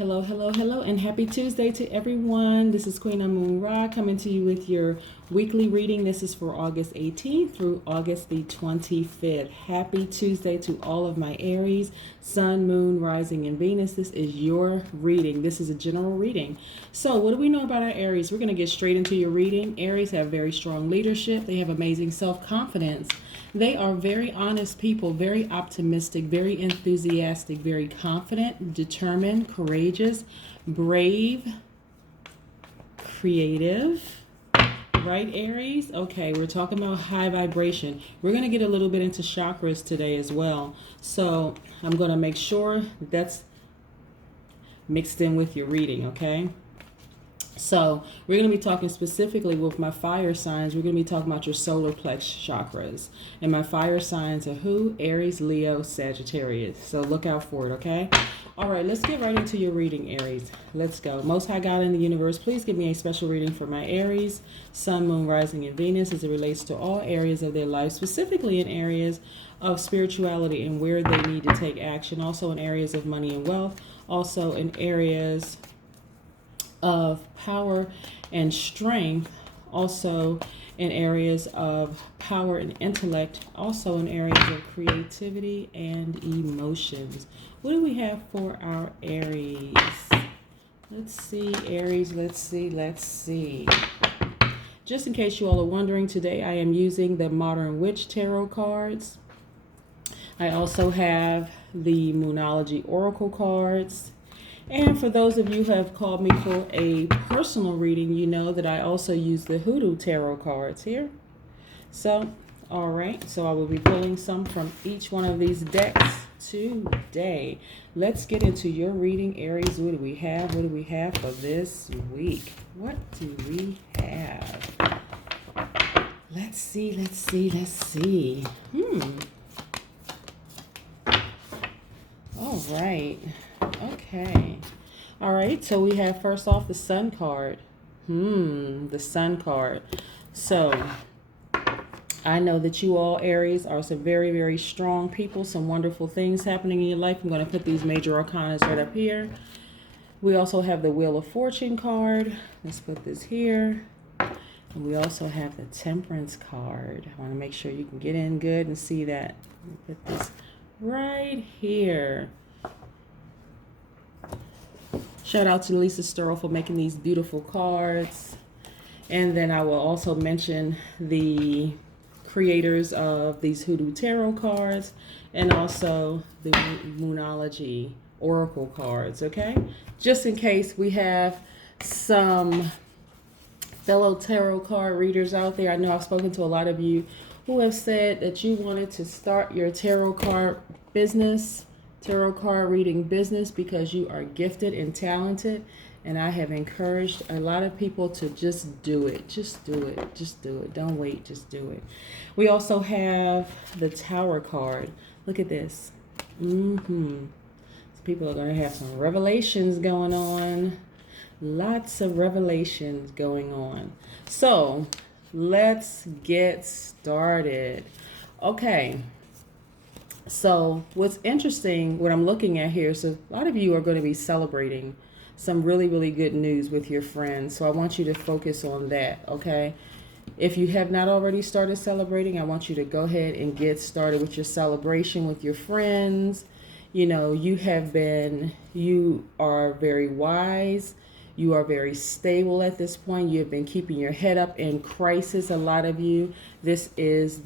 Hello, hello, hello, and happy Tuesday to everyone. This is Queen Amun Ra coming to you with your weekly reading. This is for August 18th through August the 25th. Happy Tuesday to all of my Aries, Sun, Moon, Rising, and Venus. This is your reading. This is a general reading. So what do we know about our Aries? We're going to get straight into your reading. Aries have very strong leadership. They have amazing self-confidence. They are very honest people, very optimistic, very enthusiastic, very confident, determined, courageous, brave, creative. Right, Aries? Okay, we're talking about high vibration. We're going to get a little bit into chakras today as well. So I'm going to make sure that's mixed in with your reading, okay? So we're going to be talking specifically with my fire signs. We're going to be talking about your solar plex chakras. And my fire signs are who? Aries, Leo, Sagittarius. So look out for it, okay? All right, let's get right into your reading, Aries. Let's go. Most High God in the universe, please give me a special reading for my Aries, Sun, Moon, Rising, and Venus as it relates to all areas of their life, specifically in areas of spirituality and where they need to take action. Also in areas of money and wealth. Also in areas of power and strength, also in areas of power and intellect, also in areas of creativity and emotions. What do we have for our Aries? Let's see, Aries, let's see. Just in case you all are wondering, today I am using the Modern Witch Tarot cards. I also have the Moonology Oracle cards. And for those of you who have called me for a personal reading, you know that I also use the Hoodoo Tarot cards here. So, all right. So I will be pulling some from each one of these decks today. Let's get into your reading, Aries. What do we have? What do we have for this week? What do we have? Let's see. All right. Okay. All right. So we have first off the Sun card. The Sun card. So I know that you all, Aries, are some very, very strong people. Some wonderful things happening in your life. I'm going to put these major arcanas right up here. We also have the Wheel of Fortune card. Let's put this here. And we also have the Temperance card. I want to make sure you can get in good and see that. Put this right here. Shout out to Lisa Sturl for making these beautiful cards. And then I will also mention the creators of these Hoodoo Tarot cards and also the Moonology Oracle cards, okay? Just in case we have some fellow tarot card readers out there. I know I've spoken to a lot of you who have said that you wanted to start your tarot card business, tarot card reading business, because you are gifted and talented, and I have encouraged a lot of people to just do it. Just do it. Don't wait, just do it. We also have the Tower card. Look at this. So people are going to have some revelations going on. Lots of revelations going on. So let's get started. Okay. So what's interesting, what I'm looking at here, so a lot of you are going to be celebrating some really, really good news with your friends. So I want you to focus on that, okay? If you have not already started celebrating, I want you to go ahead and get started with your celebration with your friends. You know, you are very wise. You are very stable at this point. You have been keeping your head up in crisis, a lot of you. This is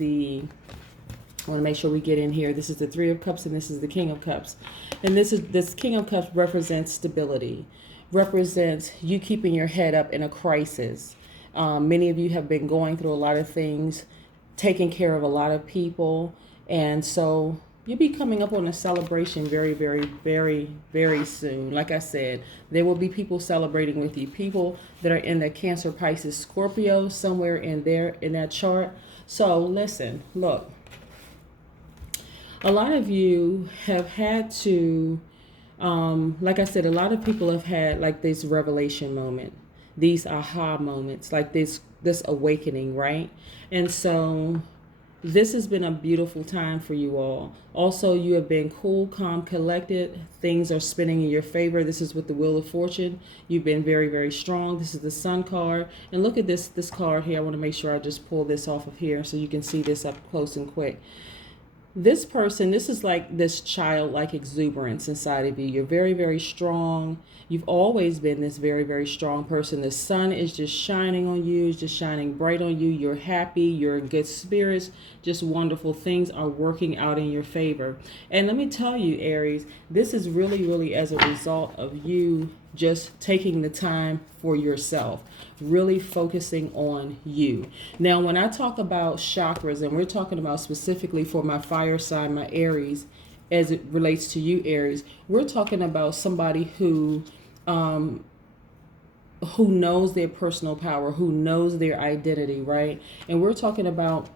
I want to make sure we get in here. This is the Three of Cups and this is the King of Cups. And this King of Cups represents stability, represents you keeping your head up in a crisis. Many of you have been going through a lot of things, taking care of a lot of people. And so you'll be coming up on a celebration very, very, very, very soon. Like I said, there will be people celebrating with you, people that are in the Cancer, Pisces, Scorpio, somewhere in that chart. So listen, look. A lot of you have had to, like I said, a lot of people have had like this revelation moment, these aha moments, like this awakening, right? And so this has been a beautiful time for you all. Also, you have been cool, calm, collected. Things are spinning in your favor. This is with the Wheel of Fortune. You've been very, very strong. This is the Sun card. And look at this card here. I want to make sure I just pull this off of here so you can see this up close and quick. This person, this is like this childlike exuberance inside of you. You're very, very strong. You've always been this very, very strong person. The sun is just shining on you, it's just shining bright on you. You're happy, you're in good spirits, just wonderful things are working out in your favor. And let me tell you, Aries, this is really, really as a result of you just taking the time for yourself, really focusing on you. Now, when I talk about chakras, and we're talking about specifically for my fire sign, my Aries, as it relates to you, Aries, we're talking about somebody who knows their personal power, who knows their identity, right? And we're talking about,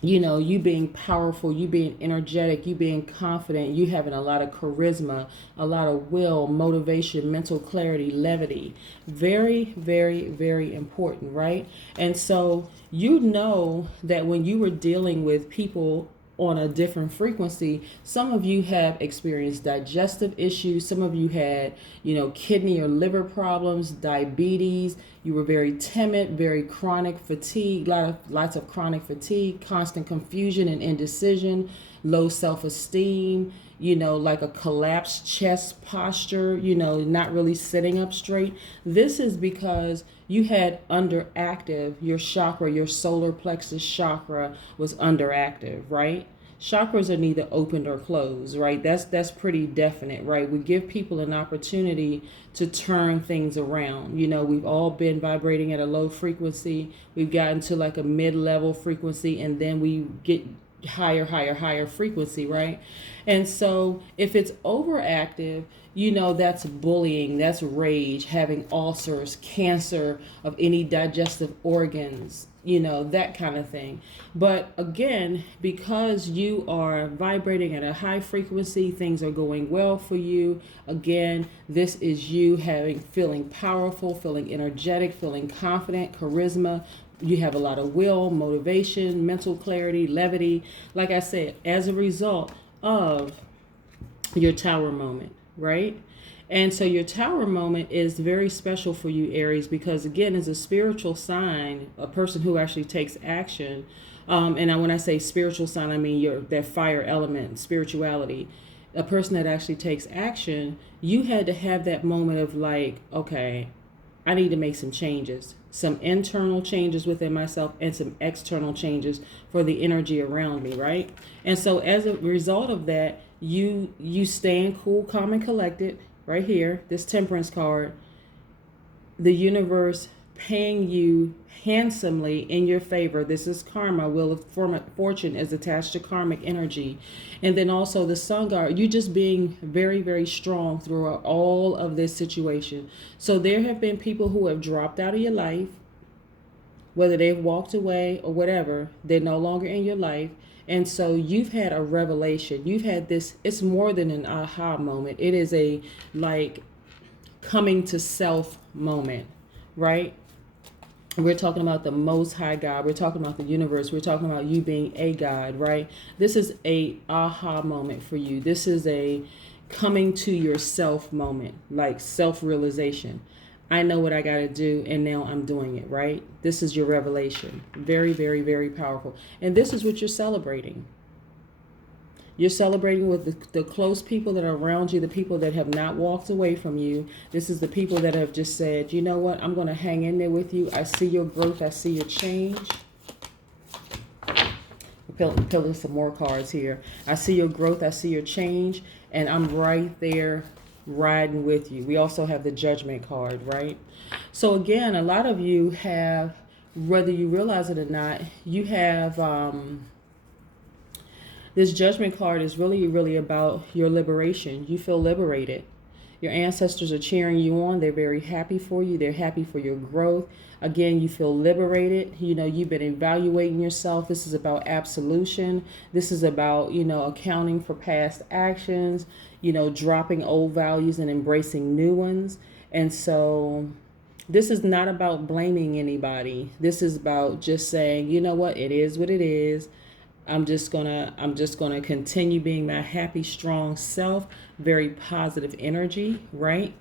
you know, you being powerful, you being energetic, you being confident, you having a lot of charisma, a lot of will, motivation, mental clarity, levity. Very, very, very important, right? And so you know that when you were dealing with people on a different frequency, some of you have experienced digestive issues, some of you had, you know, kidney or liver problems, diabetes, you were very timid, very chronic fatigue, lots of chronic fatigue, constant confusion and indecision, low self-esteem, you know, like a collapsed chest posture, you know, not really sitting up straight. This is because you had underactive, your chakra, your solar plexus chakra was underactive, right? Chakras are neither opened or closed, right? That's pretty definite, right? We give people an opportunity to turn things around. You know, we've all been vibrating at a low frequency. We've gotten to like a mid-level frequency, and then we get higher frequency, right? And so if it's overactive, you know, that's bullying, that's rage, having ulcers, cancer of any digestive organs, you know, that kind of thing. But again, because you are vibrating at a high frequency, things are going well for you. Again, this is you feeling powerful, feeling energetic, feeling confident, charisma. You have a lot of will, motivation, mental clarity, levity. Like I said, as a result of your tower moment, right? And so your tower moment is very special for you, Aries, because again, as a spiritual sign, a person who actually takes action, when I say spiritual sign, I mean that fire element, spirituality, a person that actually takes action, you had to have that moment of like, okay, I need to make some changes, some internal changes within myself and some external changes for the energy around me, right? And so as a result of that, you staying cool, calm, and collected. Right here, this Temperance card, the universe paying you handsomely in your favor. This is karma. Wheel of Fortune is attached to karmic energy. And then also the Sun card, you just being very, very strong throughout all of this situation. So there have been people who have dropped out of your life, whether they've walked away or whatever, they're no longer in your life. And so you've had a revelation. You've had this, it's more than an aha moment. It is a like coming to self moment, right? We're talking about the Most High God. We're talking about the universe. We're talking about you being a God, right? This is a aha moment for you. This is a coming to yourself moment, like self-realization. I know what I got to do, and now I'm doing it, right? This is your revelation. Very, very, very powerful. And this is what you're celebrating. You're celebrating with the close people that are around you, the people that have not walked away from you. This is the people that have just said, you know what, I'm going to hang in there with you. I see your growth. I see your change. Pulling some more cards here. I see your growth. I see your change. And I'm right there riding with you. We also have the Judgment card, right? So again, a lot of you have, whether you realize it or not, you have this Judgment card is really, really about your liberation. You feel liberated. Your ancestors are cheering you on. They're very happy for you. They're happy for your growth. Again, you feel liberated. You know, you've been evaluating yourself. This is about absolution. This is about, you know, accounting for past actions, you know, dropping old values and embracing new ones. And so This is not about blaming anybody. This is about just saying, you know what, it is what it is. I'm just gonna continue being my happy, strong self, very positive energy, right?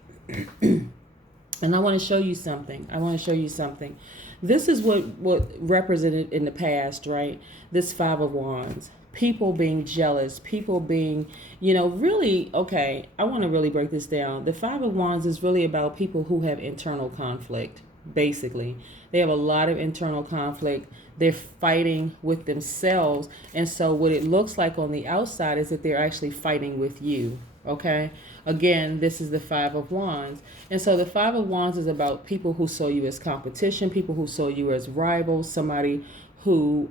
And I want to show you something. I want to show you something. This is what represented in the past, right? This Five of Wands. People being jealous, people being, really, okay, I want to really break this down. The Five of Wands is really about people who have internal conflict, basically. They have a lot of internal conflict. They're fighting with themselves. And so what it looks like on the outside is that they're actually fighting with you. Okay. Again, this is the Five of Wands. And so the Five of Wands is about people who saw you as competition, people who saw you as rivals, somebody who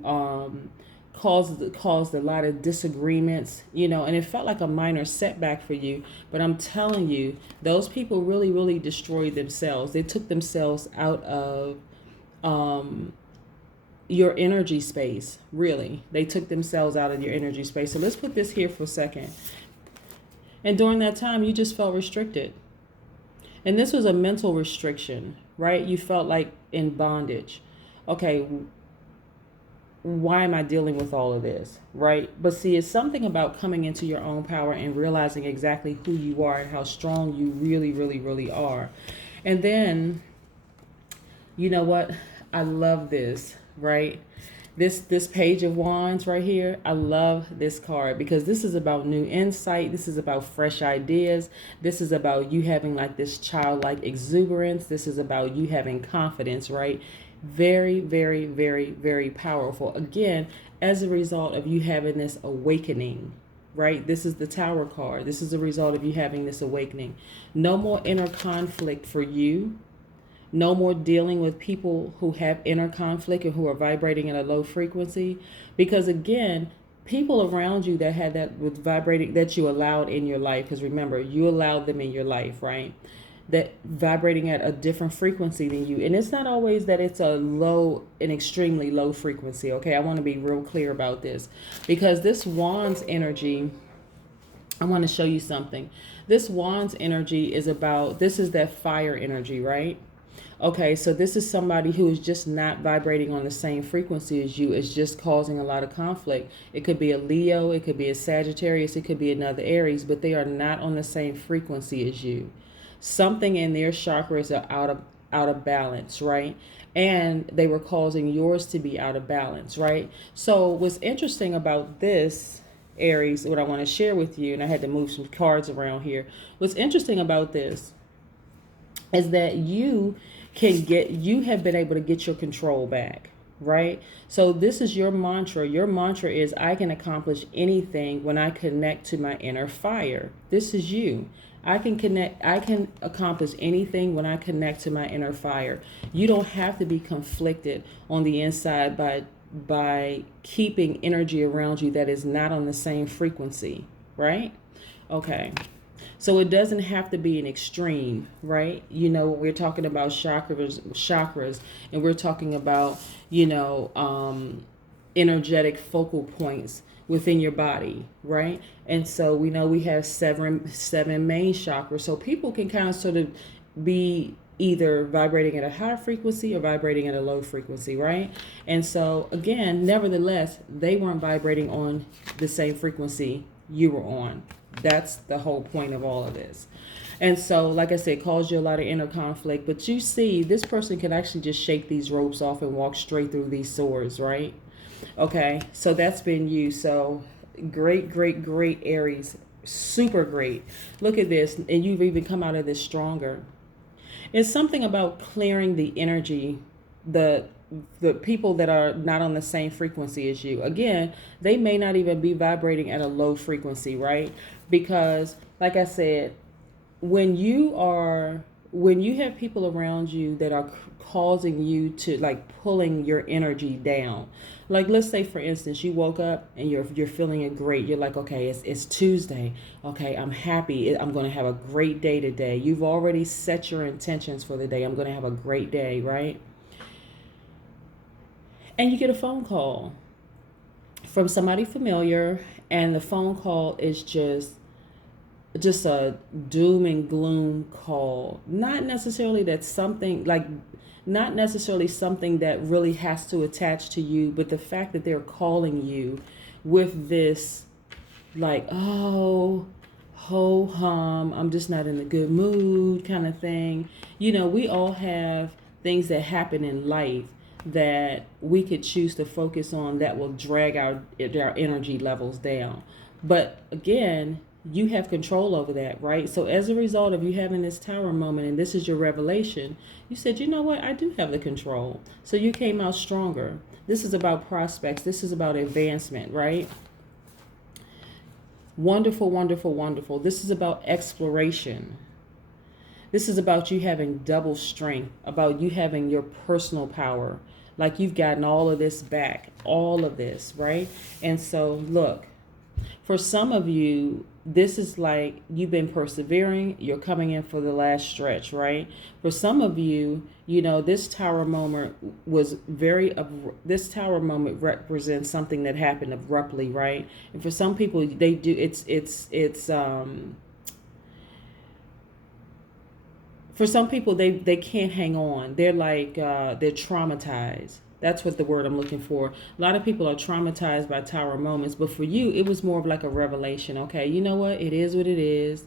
caused a lot of disagreements, and it felt like a minor setback for you. But I'm telling you, those people really, really destroyed themselves. They took themselves out of your energy space, really. They took themselves out of your energy space. So let's put this here for a second. And during that time, you just felt restricted. And this was a mental restriction, right? You felt like in bondage. Okay, why am I dealing with all of this, right? But see, it's something about coming into your own power and realizing exactly who you are and how strong you really, really, really are. And then, you know what? I love this, right? This Page of Wands right here, I love this card because this is about new insight. This is about fresh ideas. This is about you having like this childlike exuberance. This is about you having confidence, right? Very, very, very, very powerful. Again, as a result of you having this awakening, right? This is the Tower card. This is a result of you having this awakening. No more inner conflict for you. No more dealing with people who have inner conflict and who are vibrating at a low frequency. Because again, people around you that had that with vibrating, that you allowed in your life, because remember, you allowed them in your life, right? That vibrating at a different frequency than you. And it's not always that it's an extremely low frequency, okay? I want to be real clear about this. Because this Wands energy, I want to show you something. This Wands energy is about, this is that fire energy, right? Okay, so this is somebody who is just not vibrating on the same frequency as you. It's just causing a lot of conflict. It could be a Leo, it could be a Sagittarius, it could be another Aries, but they are not on the same frequency as you. Something in their chakras are out of balance, right? And they were causing yours to be out of balance, right? So what's interesting about this, Aries, what I want to share with you, and I had to move some cards around here. What's interesting about this is that you have been able to get your control back, right? So this is your mantra. Your mantra is, I can accomplish anything when I connect to my inner fire. This is you. I can accomplish anything when I connect to my inner fire. You don't have to be conflicted on the inside by keeping energy around you that is not on the same frequency, right? Okay. So it doesn't have to be an extreme, right? We're talking about chakras, and we're talking about, energetic focal points within your body, right? And so we know we have seven main chakras. So people can kind of sort of be either vibrating at a high frequency or vibrating at a low frequency, right? And so again, nevertheless, they weren't vibrating on the same frequency you were on. That's the whole point of all of this. And so, like I said, caused you a lot of inner conflict. But you see, this person can actually just shake these ropes off and walk straight through these swords, right? Okay, so that's been you. So great, great, great Aries. Super great. Look at this. And you've even come out of this stronger. It's something about clearing the energy, the people that are not on the same frequency as you. Again, they may not even be vibrating at a low frequency, right? Because like I said, when you have people around you that are causing you to, like, pulling your energy down. Like, let's say for instance, you woke up and you're feeling great. You're like, okay, it's Tuesday. Okay, I'm happy. I'm going to have a great day today. You've already set your intentions for the day. I'm going to have a great day, right? And you get a phone call from somebody familiar, and the phone call is just just a doom and gloom call. Not necessarily that something like, not necessarily something that really has to attach to you, but the fact that they're calling you with this, like, oh, ho hum, I'm just not in a good mood kind of thing. We all have things that happen in life that we could choose to focus on that will drag our energy levels down. But again, you have control over that, right? So as a result of you having this tower moment, and this is your revelation, you said, you know what, I do have the control. So you came out stronger. This is about prospects. This is about advancement, right? Wonderful, wonderful, wonderful. This is about exploration. This is about you having double strength, about you having your personal power. Like you've gotten all of this back, all of this, right? And so look, for some of you, this is like you've been persevering, you're coming in for the last stretch, right? For some of you, this tower moment was this tower moment represents something that happened abruptly, right? And for some people, they do, for some people, they can't hang on. They're like, they're traumatized. That's what the word I'm looking for. A lot of people are traumatized by tower moments, but for you, it was more of like a revelation. Okay, you know what? It is what it is.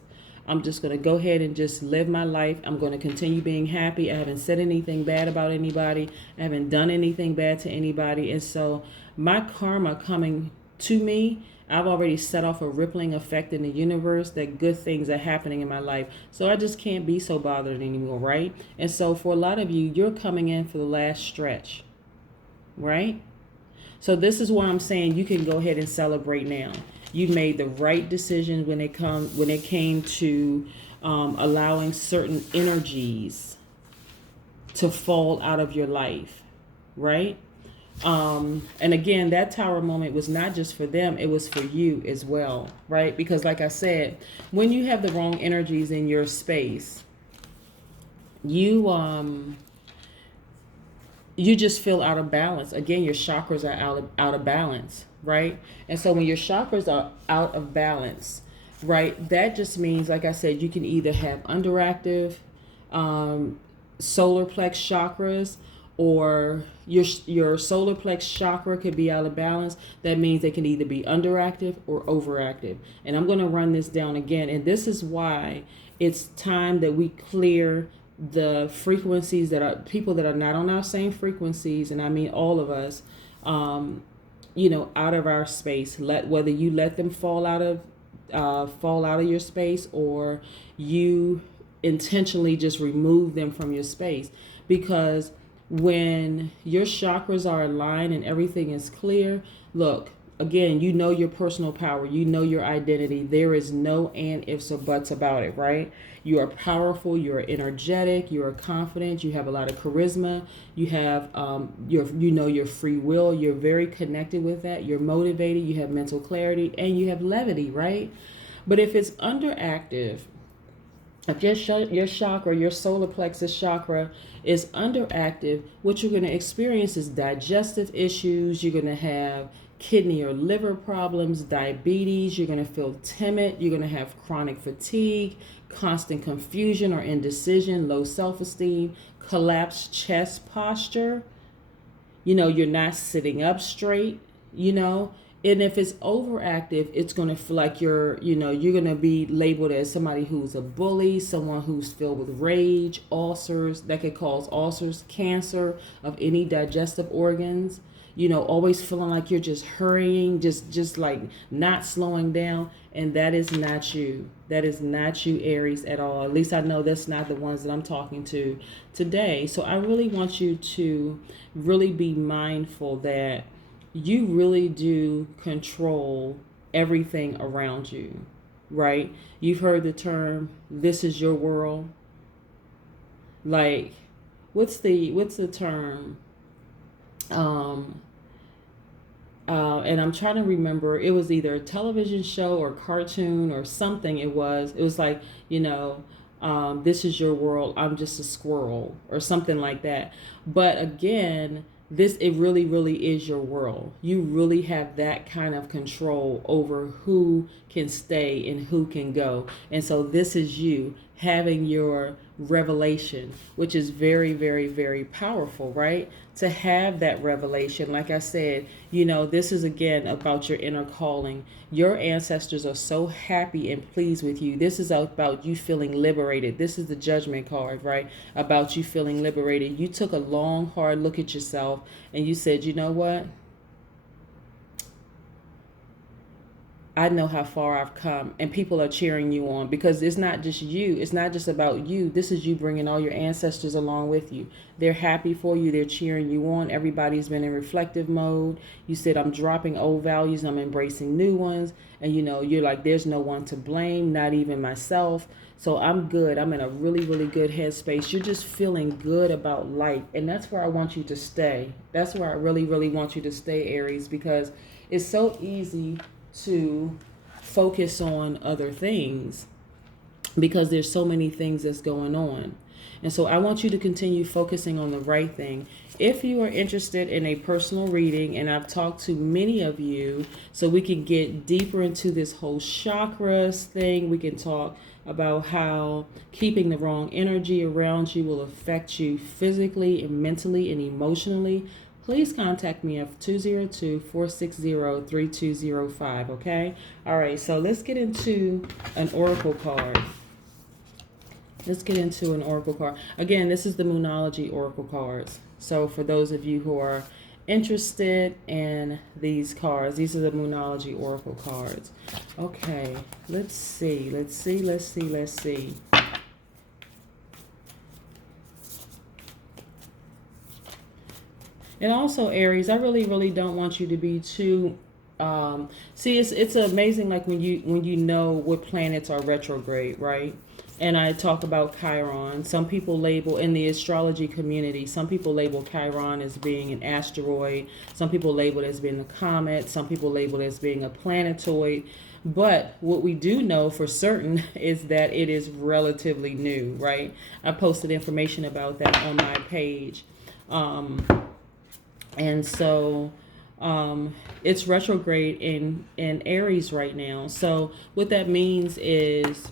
I'm just going to go ahead and just live my life. I'm going to continue being happy. I haven't said anything bad about anybody. I haven't done anything bad to anybody. And so my karma coming to me, I've already set off a rippling effect in the universe that good things are happening in my life. So I just can't be so bothered anymore, right? And so for a lot of you, you're coming in for the last stretch. Right? So this is why I'm saying you can go ahead and celebrate now. You made the right decision when it came to allowing certain energies to fall out of your life, right? And again, that tower moment was not just for them, it was for you as well, right? Because like I said, when you have the wrong energies in your space, you just feel out of balance. Again, your chakras are out of balance, right? And so when your chakras are out of balance, right, that just means, like I said, you can either have underactive solar plex chakras, or your solar plex chakra could be out of balance. That means they can either be underactive or overactive. And I'm going to run this down again. And this is why it's time that we clear the frequencies that are people that are not on our same frequencies, and I mean all of us, out of our space. Whether you let them fall out of your space, or you intentionally just remove them from your space. Because when your chakras are aligned and everything is clear, look, again, your personal power, your identity. There is no and ifs or buts about it, right? You are powerful, you are energetic, you are confident, you have a lot of charisma, you have your free will, you're very connected with that, you're motivated, you have mental clarity, and you have levity, right? But if it's underactive, if your chakra, your solar plexus chakra is underactive, what you're going to experience is digestive issues. You're going to have kidney or liver problems, diabetes. You're going to feel timid. You're going to have chronic fatigue, constant confusion or indecision, low self-esteem, collapsed chest posture. You're not sitting up straight, And if it's overactive, it's going to feel like you're going to be labeled as somebody who's a bully, someone who's filled with rage, ulcers, that could cause ulcers, cancer of any digestive organs, always feeling like you're just hurrying, just like not slowing down. And that is not you. That is not you, Aries, at all. At least I know that's not the ones that I'm talking to today. So I really want you to really be mindful that you really do control everything around you, right? You've heard the term, this is your world. Like, what's the term? And I'm trying to remember, it was either a television show or cartoon or something. It was like, this is your world, I'm just a squirrel, or something like that. But again, it really, really is your world. You really have that kind of control over who can stay and who can go. And so this is you having your revelation, which is very, very, very powerful, right? To have that revelation, like I said, this is again about your inner calling. Your ancestors are so happy and pleased with you. This is about you feeling liberated. This is the judgment card, right? About you feeling liberated. You took a long, hard look at yourself and you said, you know what? I know how far I've come, and people are cheering you on, because it's not just you. It's not just about you. This is you bringing all your ancestors along with you. They're happy for you. They're cheering you on. Everybody's been in reflective mode. You said, I'm dropping old values. I'm embracing new ones. And, you're like, there's no one to blame, not even myself. So I'm good. I'm in a really, really good headspace. You're just feeling good about life. And that's where I want you to stay. That's where I really, really want you to stay, Aries, because it's so easy to focus on other things because there's so many things that's going on. And so I want you to continue focusing on the right thing. If you are interested in a personal reading, and I've talked to many of you, so we can get deeper into this whole chakras thing, we can talk about how keeping the wrong energy around you will affect you physically and mentally and emotionally, please contact me at 202-460-3205, okay? All right, so let's get into an oracle card. Again, this is the Moonology oracle cards. So for those of you who are interested in these cards, these are the Moonology oracle cards. Okay, let's see. And also, Aries, I really, really don't want you to be too. It's amazing, like when you know what planets are retrograde, right? And I talk about Chiron. Some people label, in the astrology community, some people label Chiron as being an asteroid. Some people label it as being a comet. Some people label it as being a planetoid. But what we do know for certain is that it is relatively new, right? I posted information about that on my page. And so it's retrograde in Aries right now. So what that means is,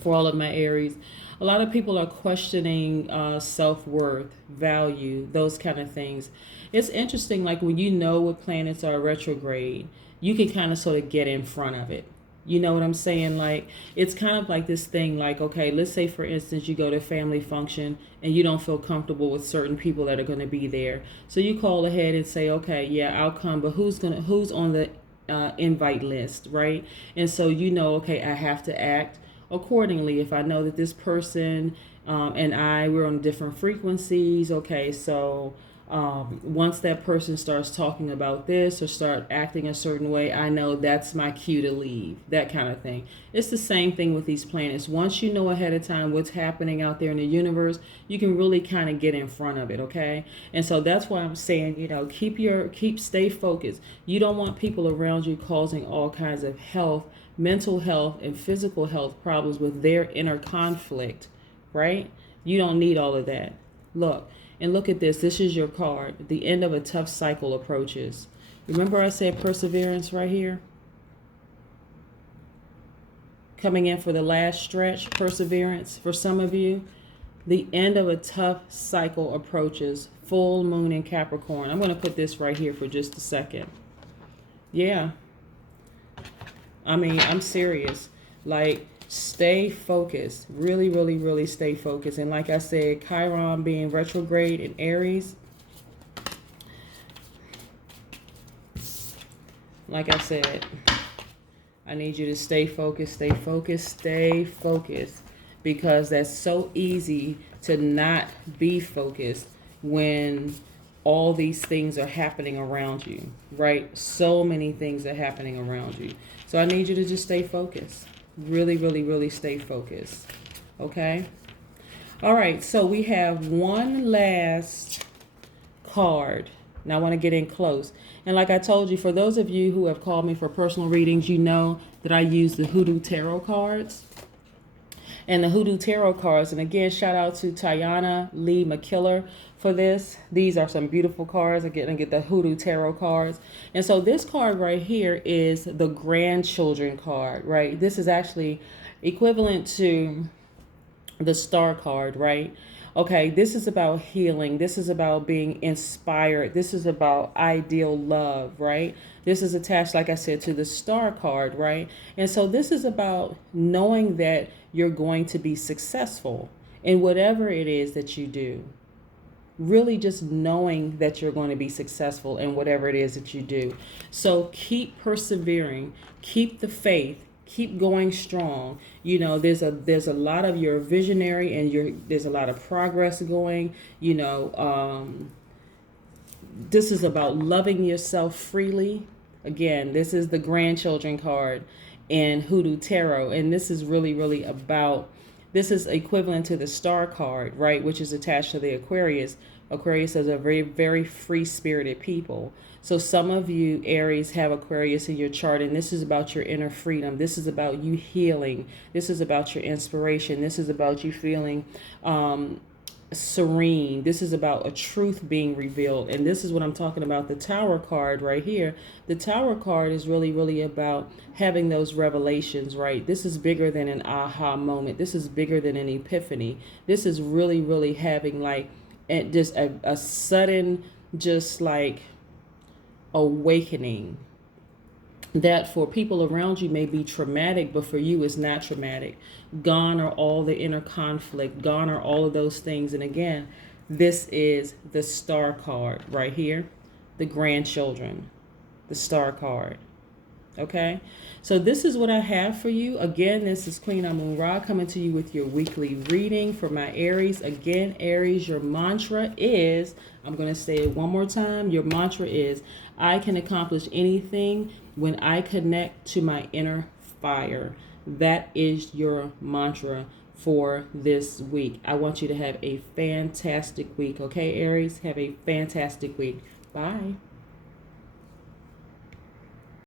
for all of my Aries, a lot of people are questioning self-worth, value, those kind of things. It's interesting, like when you know what planets are retrograde, you can kind of sort of get in front of it. You know what I'm saying? Like, it's kind of like this thing, like, okay, let's say, for instance, you go to a family function and you don't feel comfortable with certain people that are going to be there. So you call ahead and say, okay, yeah, I'll come, but who's on the invite list, right? And so, okay, I have to act accordingly. If I know that this person and we're on different frequencies, okay, so once that person starts talking about this or start acting a certain way, I know that's my cue to leave, that kind of thing. It's the same thing with these planets. Once you know ahead of time what's happening out there in the universe, you can really kind of get in front of it, okay? And so that's why I'm saying, stay focused. You don't want people around you causing all kinds of mental health and physical health problems with their inner conflict, right? You don't need all of that. Look at this. This is your card. The end of a tough cycle approaches. Remember I said perseverance right here? Coming in for the last stretch, perseverance for some of you. The end of a tough cycle approaches. Full moon in Capricorn. I'm going to put this right here for just a second. Yeah. I mean, I'm serious. Like, stay focused. Really, really, really stay focused. And like I said, Chiron being retrograde in Aries. Like I said, I need you to stay focused, stay focused, stay focused. Because that's so easy to not be focused when all these things are happening around you, right? So many things are happening around you. So I need you to just stay focused. Really, really, really stay focused. Okay? All right, so we have one last card. Now I want to get in close. And like I told you, for those of you who have called me for personal readings, you know that I use the Hoodoo Tarot cards. and the Hoodoo Tarot cards. And again, shout out to Tiana Lee McKiller for this. These are some beautiful cards. Again, I get the Hoodoo Tarot cards. And so this card right here is the grandchildren card, right? This is actually equivalent to the Star card, right? Okay, this is about healing. This is about being inspired. This is about ideal love, right? This is attached, like I said, to the Star card, right? And so this is about knowing that you're going to be successful in whatever it is that you do. Really just knowing that you're going to be successful in whatever it is that you do. So keep persevering, keep the faith, keep going strong. You know, there's a lot of your visionary and there's a lot of progress going. You know, this is about loving yourself freely. Again, this is the grandchildren card in Hoodoo Tarot, and this is really about, this is equivalent to the Star card, right, which is attached to the Aquarius. Aquarius is a very free-spirited people. So some of you, Aries, have Aquarius in your chart, and this is about your inner freedom. This is about you healing. This is about your inspiration. This is about you feeling serene. This is about a truth being revealed. And this is what I'm talking about, the Tower card right here. The Tower card is really about having those revelations, right? This is bigger than an aha moment. This is bigger than an epiphany. This is really having like just a sudden, just like awakening that for people around you may be traumatic, but for you it's not traumatic. Gone are all the inner conflict, gone are all of those things. And again, this is the Star card right here, the grandchildren, the Star card. Okay, so this is what I have for you. Again, this is Queen Amun Ra coming to you with your weekly reading for my Aries. Again, Aries, your mantra is, I'm going to say it one more time, your mantra is, I can accomplish anything when I connect to my inner fire. That is your mantra for this week. I want you to have a fantastic week. Okay, Aries, have a fantastic week. Bye.